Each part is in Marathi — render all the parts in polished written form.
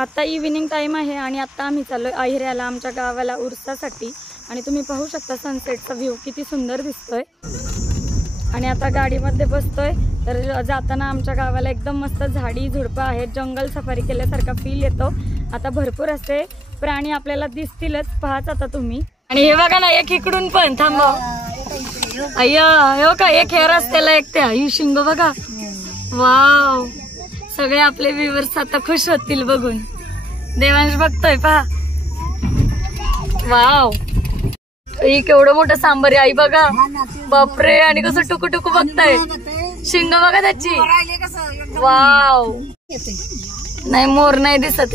आता इव्हिनिंग टाइम आहे आणि आता आम्ही चाललोय अहिऱ्याला आमच्या गावाला उरसासाठी आणि तुम्ही पाहू शकता सनसेटचा व्ह्यू किती सुंदर दिसतोय। आणि आता गाडीमध्ये बसतोय तर जाताना आमच्या गावाला एकदम मस्त झाडी झुडपं आहेत, जंगल सफारी केल्यासारखा फील येतो। आता भरपूर असे प्राणी आपल्याला दिसतीलच, पाहाच आता तुम्ही। आणि हे बघा ना, एक इकडून पण थांबव अय्या, हे बघा एक ह्या रस्त्याला एक त्या ही शिंग बघा। वाव, सगळे आपले व्ह्यूअर्स आता खुश होतील बघून। देवांश बघतोय पहा, वाव ही केवढं मोठं सांबर आई बघा, बापरे। आणि कसं टुकू टुकू बघताय, शिंग बघा त्याची, वाव। नाही मोर नाही दिसत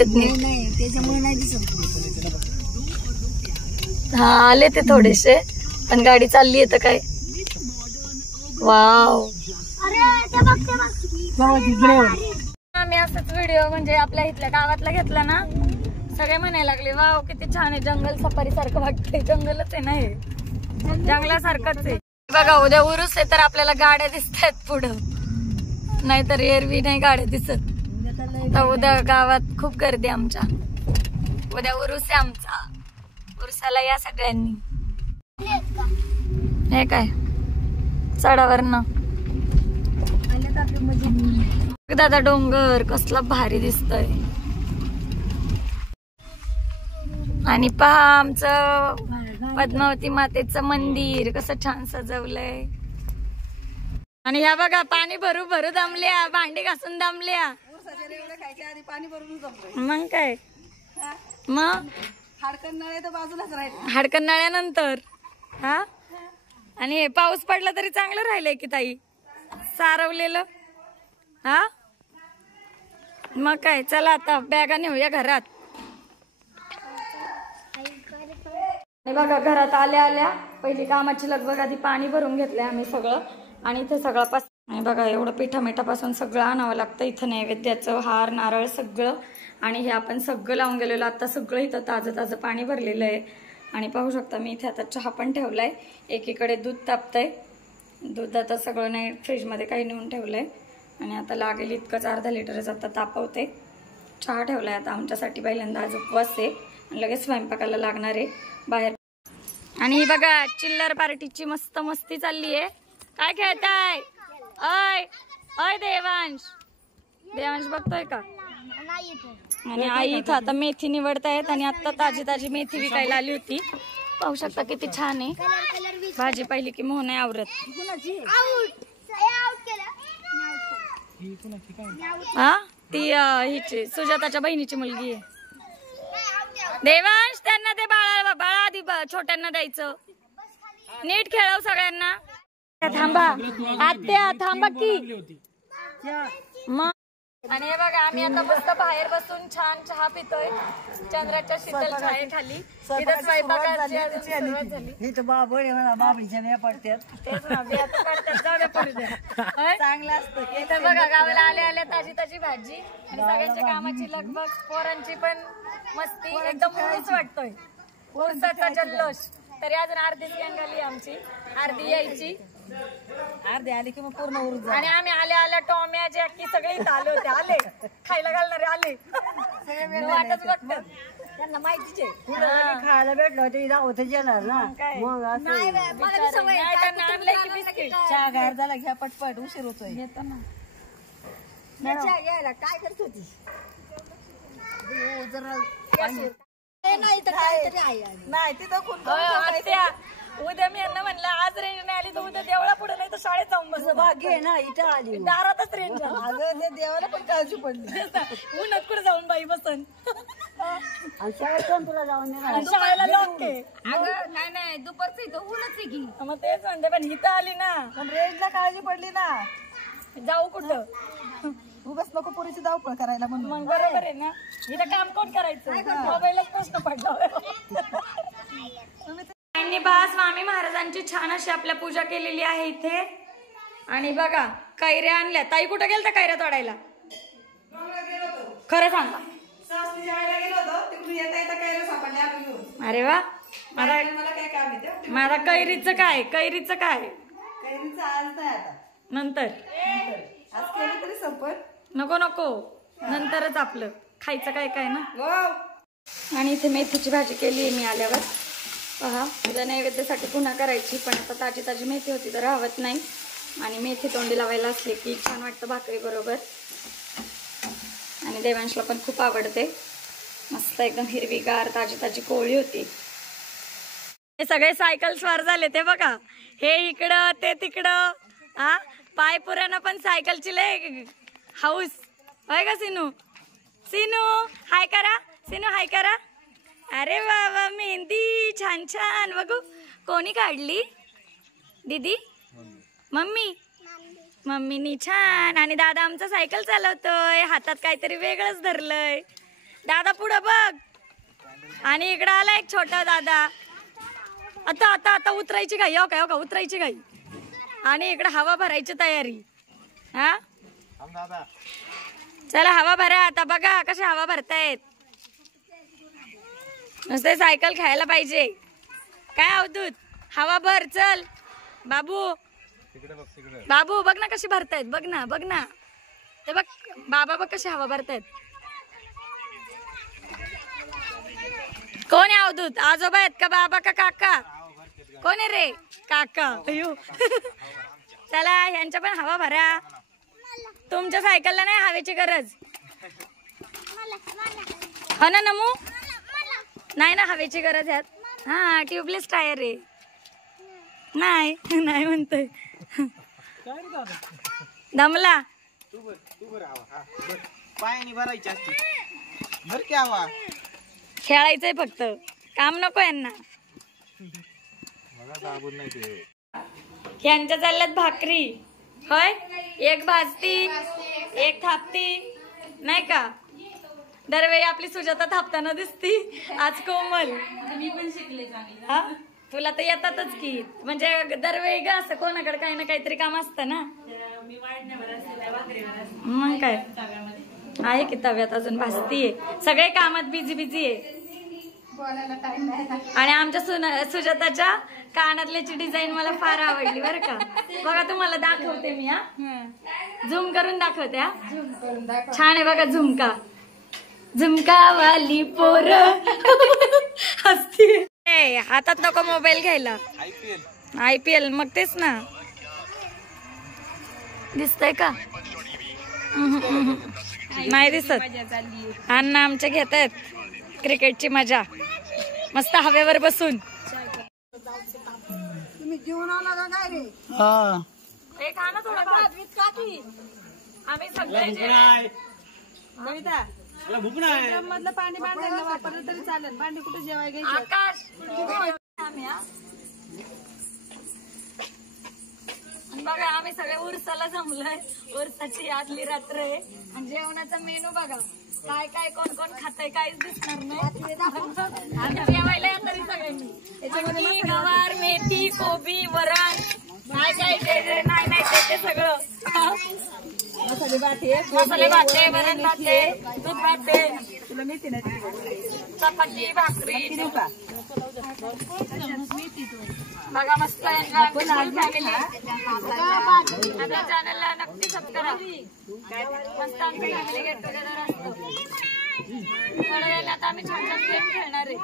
हा, आले ते थोडेसे, पण गाडी चालली आहे तर काय। वाव, आम्ही असंच व्हिडिओ म्हणजे आपल्या इथल्या गावातला घेतला ना, सगळे म्हणायला लागले वाव किती छान आहे, जंगल सफारी सारखं वाटतंय। जंगलच आहे ना हे, जंगलासारखंच आहे बघा। उद्या उरूस आहे तर आपल्याला गाड्या दिसत आहेत पुढं, नाहीतर एरवी नाही गाड्या दिसत। तर उद्या गावात खूप गर्दी आमच्या, उद्या उरूस आहे आमचा, उरसाला या सगळ्यांनी। हे काय चढावरनं दादा डोंगर कसला भारी दिसतोय। आणि पहा आमचं पद्मावती मातेचं मंदिर कसं छान सजवलंय। आणि ह्या बघा पाणी भरू भरू दमल्या, भांडी घासून दमल्या, मग काय मग हाडकन्नाळ्यानंतर हा। आणि पाऊस पडला तरी चांगलं राहिलंय की ताई, सारवलेलं हा। मग काय, चला आता बॅगा नेऊया घरात। बघा घरात आल्या आल्या पहिली कामाची लगबग, आधी पाणी भरून घेतलंय आम्ही सगळं। आणि इथे सगळं आणि बघा एवढं पिठामिठापासून सगळं आणावं लागतं इथं, नैवेद्याचं हार नारळ सगळं। आणि हे आपण सगळं लावून गेलेलं, आता सगळं इथं ताजं ताजं पाणी भरलेलं आहे। आणि पाहू शकता मी इथे आता चहा पण ठेवलाय, एकीकडे दूध तापतंय, दूध आता सगळं नाही फ्रीजमध्ये काही नेऊन ठेवलंय। आणि आता लागेल इतकंच, अर्धा लिटरच आता तापवते। चहा ठेवलाय आता आमच्यासाठी, पहिल्यांदा आज उपवास आहे आणि लगेच स्वयंपाकाला लागणार आहे बाहेर। आणि ही बघा चिल्लर पार्टीची मस्त मस्ती चालली आहे। काय खेळताय अय अय देवांश, देवांश बघतोय का। आणि आई इथं आता मेथी निवडतायत आणि आता ताजी ताजी मेथी विकायला आली होती, पाहू शकता किती छान आहे। भाजी पाहिली की मोह नाही आवरत हा। ती हिची सुजाताच्या बहिणीची मुलगी आहे। देवांश त्यांना ते बाळा बाळा आधी छोट्यांना द्यायचं, नीट खेळव सगळ्यांना। थांबा आत्या, थांबा की मग। आणि हे बघा आम्ही आता मस्त बाहेर बसून छान चहा पितोय चंद्राच्या शीतल छायेखाली। इथं स्वयंपाकाची सुरुवात झाली। इथं बाबळे म्हणा बाबळीच्या नाही पडतात, तेच ना बिया तर काढतात, जाऊ दे पडू दे, चांगलं असतं। इथं बघा गावाला आल्या आल्या ताजी ताजी भाजी आणि सगळ्यांच्या कामाची लगबग, पोरांची पण मस्ती, एकदम उरूस वाटतोय, उरसाचा जल्लोष। तरी अजून अर्धीच गँग आली आमची, अर्धी यायची, अर्धे आले की मग पूर्ण उरूस। आणि आम्ही आल्या आल्या टॉम्या जॅकी सगळे इथं आले होते, आले खायला घालणारे आले, सगळे वाटच बघतात, त्यांना माहितीच आहे खायला भेटलं होतं दावत येणार ना। मग चहा घ्यायला झाला, घ्या पटपट, उशीर होतोय। घेतो ना चहा घ्यायला, काय करत होती जरा नाही तर काहीतरी आहे नाही तिथं खूप। उद्या मी यांना म्हणलं आज रेंज नाही आली तर उद्या देवळा पुढे नाही तर शाळेत जाऊन बस, भाग्य आहे ना इथं आली, दारातच रेंज झाली। अगं ते देवाला पण काळजी पडली, उन्हात कुठे जाऊन बाई बसन, शाळेत पण तुला जाऊन देणार, शाळेला लॉक आहे। अगं नाही नाही दुपारचं इथं ऊनच आहे की, मग तेच म्हणते, पण इथं आली ना, पण रेंजला काळजी पडली ना, जाऊ कुठं उगाच नको पुरीची धावपळ करायला म्हणून। मग बरोबर आहे ना, इथं काम कोण करायचं, मोबाईलच प्रश्न पडला। स्वामी महाराजांची छान अशी आपल्या पूजा केलेली आहे इथे। आणि बघा कैऱ्या आणल्या, ताई कुठं गेलता कैऱ्या तोडायला, खरं सांगा। अरे वा, माझा कैरीचं काय, कैरीचं काय, कैरीचं आज नाही, आता नंतर, आज केलं तरी संपत नको नको, नंतरच आपलं। खायचं काय काय ना. आणि इथे मेथीची भाजी केली आहे मी आल्यावर. पहा, उद्या नैवेद्यासाठी पुन्हा करायची, पण आता ताजी ताजी मेथी होती तर राहत नाही. आणि मेथी तोंडी लावायला असली की छान वाटतं भाकरी बरोबर. आणि देवांशला पण खूप आवडते. मस्त एकदम हिरवीगार ताजी ताजी कोळी होती. हे सगळे सायकल स्वार झाले ते बघा. हे इकडं ते तिकडं. हा, पायपुरांना पण सायकलची लय हाऊस होय का सिनू? सिनू हाय करा, सिनू हाय करा. अरे वा मेहंदी छान छान. बघू कोणी काढली? दीदी? मम्मी? मम्मीनी छान. आणि दादा आमचा सायकल चालवतोय, हातात काहीतरी वेगळंच धरलंय. दादा पुढं बघ. आणि इकडं आला एक छोटा दादा. आता आता आता उतरायची घाई. हो का उतरायची घाई. आणि इकडं हवा भरायची तयारी. हा चला हवा भरा आता. बघा कशी हवा भरतायत. नुसते सायकल खेळायला पाहिजे. काय अवधूत हवा भर चल. बाबू बाबू बघ ना कशी भरतायत. बघ ना ते बघ. बाबा बघ कशी हवा भरतायत. कोण आहे अवधूत? आजोबा आहेत का बाबा का काका? कोण आहे रे? काका. चला ह्यांच्या पण हवा भरा. तुमच्या सायकलला नाही हवेची गरज. हो ना नमू? नाही ना हवेची गरज यात. हा ट्यूबलेस टायर आहे. नाही नाही म्हणतोय. दमला. खेळायचंय फक्त, काम नको यांना. यांच्या चालल्यात भाकरी. होय, एक भाजती एक थापती नाही का. दरवेळी आपली सुजाता थापताना दिसती. आज कोमल. मी पण शिकले चांगली. तुला तर येतातच की. म्हणजे दरवेळी ग असं कोणाकडे काही ना काहीतरी काम असतं ना. मग काय आहे की तव्यात अजून भाजतीये. सगळे कामात बिझी आहे. आणि आमच्या सुजाताच्या कानातल्याची डिझाईन मला फार आवडली बरं का. बघा तुम्हाला दाखवते मी. झूम करून दाखवते. छान आहे बघा झुमका. झुमकावाली पोर हसती. हातात नको मोबाईल घ्यायला. IPL मग तेच ना. दिसतंय का? नाही दिसत. अण्णा आमच्या घेत आहेत क्रिकेटची मजा मस्त हवेवर बसून. तुम्ही जेवण आला का काय रे? ते खा ना थोडं भात आम्ही सगळे. मधलं पाणी भांड्यांना वापरलं तरी चालेल. भांडी कुठे जेवाय घ्यायची? आकाश बघा आम्ही सगळे उरसाला जमलोय. उरसाची आदली रात्र आहे. आणि जेवणाचा मेनू बघा. काय काय कोण कोण खातंय काहीच दिसणार नाही. आम्ही जेवायला या तरी सगळ्यांनी. त्याच्यामध्ये गवार मेथी कोबी वरण काय काय नाही ते सगळं. मसाले भाते वरण भाते दूध भाते तुला माहिती ना. चपाती भाकरी बघा मस्त. फॅमिली आपल्या चॅनलला नक्की सबस्क्राईब करा. मस्त आमची फॅमिली गेट टुगेदर असतो. थोड्या वेळेला आता आम्ही छान छान गेम खेळणार आहे.